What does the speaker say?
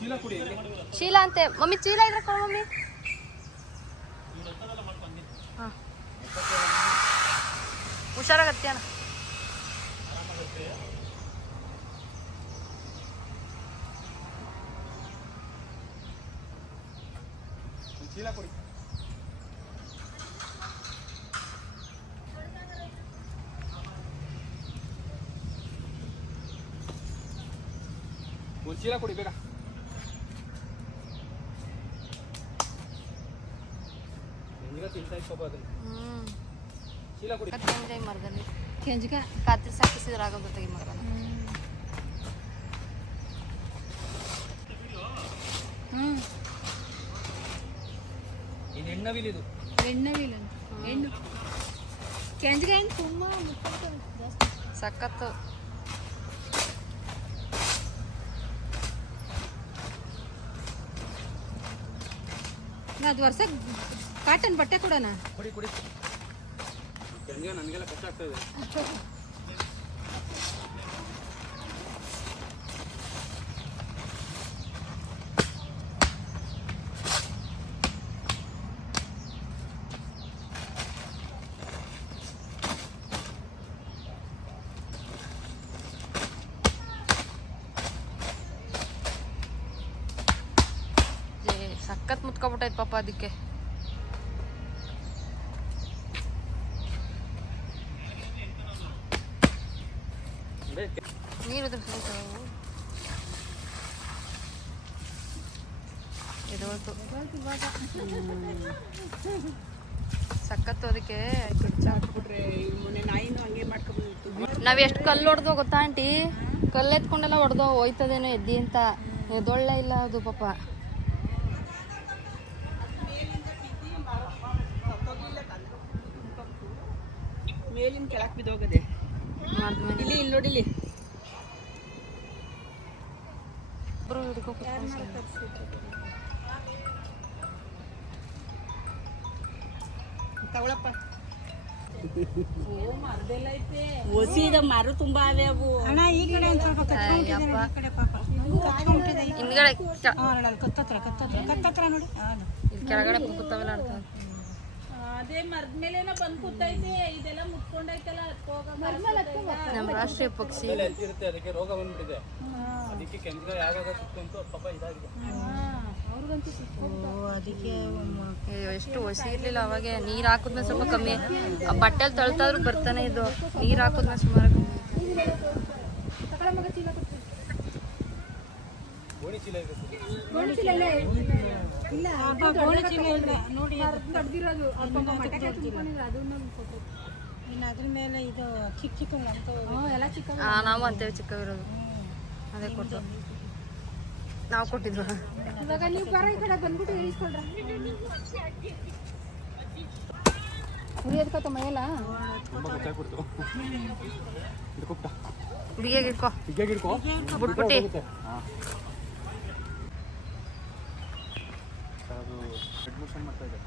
ಶೀಲಾ ಅಂತೆ ಮಮ್ಮಿ, ಚೀಲ ಇದ್ರೆ ಕೊಡು ಮಮ್ಮಿ. ಹಾಂ ಹುಷಾರಾಗತ್ತೆ ಅಣ್ಣ. ಚೀಲ ಕೊಡಿ. ಒಂದು ಚೀಲ ಕೊಡಿ ಬೇಗ. ತಿಂತಾ ಇಟ್ಕೋಬ ಅದನ್ನ. ಚೀಲ ಕೊಡಿ. ಮರದಲ್ಲಿ ಕೆಂಜಿಗ ಕಾತ್ರಿ ಸಾಕಿಸಿದ್ರೆ ಆಗೋಗುತ್ತೆ ಈ ಮಗನ. ಇದು ಹೆಣ್ಣವಿಲ್, ಇದು ಹೆಣ್ಣವಿಲ್ ಅಂತ. ಹೆಣ್ಣು ಕೆಂಜಿಗ ಹೆಣ್ಣು ತುಂಬ ಸಖತ್ತು. ಅದು ವರ್ಷ ಕಾಟನ್ ಬಟ್ಟೆ ಕೊಡೋಣ. ಕೊಡಿ ಕೊಡಿ. ನನಗೆಲ್ಲ ಕಷ್ಟ ಆಗ್ತಾ ಇದೆ. ಸಖತ್ ಮುತ್ಕೊಬಿಟ್ಟೈತೆ ಪಾಪ ಅದಕ್ಕೆ. ನೀರು ಸಖತ್ತು ಅದಕ್ಕೆ. ನಾವ್ ಎಷ್ಟು ಕಲ್ಲು ಹೊಡೆದೋ ಗೊತ್ತಾ ಆಂಟಿ, ಕಲ್ಲು ಎತ್ಕೊಂಡೆಲ್ಲ ಹೊಡೆದೋ ಹೋಯ್ತದೇನೋ ಎದ್ದಿ ಅಂತ. ಎದೊಳ್ಳೆ ಇಲ್ಲ ಅದು ಪಾಪ. ಮೇಲಿನ ಕೆಳಕ್ ಬಿದ್ದೋಗದೆ. ಇಲ್ಲಿ ಇಲ್ಲಿ ನೋಡಿಲಿ. ತಗೊಳಪ್ಪ. ಒಸಿದ ಮರು ತುಂಬಾ ಅವೆ ಅವು. ಅಣ್ಣ ಈ ಕಡೆ ಒಂದು ಸ್ವಲ್ಪ ಹಿಂದ್ಗಡೆ ಕತ್ತತ್ರ ನೋಡಿ. ಕೆಳಗಡೆ ಕೂತಾವೆಲ್ಲ ಆಡ್ತಾರೆ. ಅದೇ ಮರದ ಮೇಲೆನ ಬಂದು ಕೂತೈತೆ. ಇದೆಲ್ಲ ಮುಟ್ಕೊಂಡೈತಲ್ಲ. ನಮ್ಮ ರಾಷ್ಟ್ರೀಯ ಪಕ್ಷಿ. ಅದಕ್ಕೆ ರೋಗ ಬಂದ್ಬಿಟ್ಟಿದೆ. ಅದಕ್ಕೆ ಕೆಂಚಿಗೆ ಯಾವಾಗ ಸುತ್ತಂತೂ ಪಾಪ ಇದಾಗಿದೆ. ಎಷ್ಟು ಹೊಸಿ ಇರ್ಲಿಲ್ಲ ಅವಾಗೆ. ನೀರ್ ಹಾಕುದ್ಮೇಲೆ ಸ್ವಲ್ಪ ಕಮ್ಮಿ. ಆ ಬಟ್ಟೆಲ್ ತಳ್ತಾದ್ರು ಬರ್ತಾನೆ ಇದು. ನೀರ್ ಹಾಕುದ್ಮೇಲೆ ಸುಮಾರು ಕಮ್ಮಿ. ಗೋಣಿ ಚೀಲ ಇದೆ. ಅದ್ರ ಮೇಲೆ ಇದು ಚಿಕ್ಕ ಚಿಕ್ಕ ಎಲ್ಲ ಚಿಕ್ಕ. ನಾವು ಅಂತೇವೆ ಚಿಕ್ಕವಿರೋದು. ಅದೇ ಕೊಟ್ಟು ನಾವು ಕೊಟ್ಟಿದ್ವ. ಇವಾಗ ನೀವು ಬರೋ ಈ ಕಡೆ ಬಂದ್ಬಿಟ್ಟು ಹೇಳಿಸ್ಕೊಳ್ರ. ಉರಿಯೋದ್ಕೊತ ಮೈಯಲ್ಲ ಬಿಗಿಯಾಗಿಟ್ಕೋ ಬಿಟ್ಬಿಟ್ಟು. ಅದು ಅಡ್ಮಿಷನ್ ಮಾಡ್ತಾ ಇದೆ.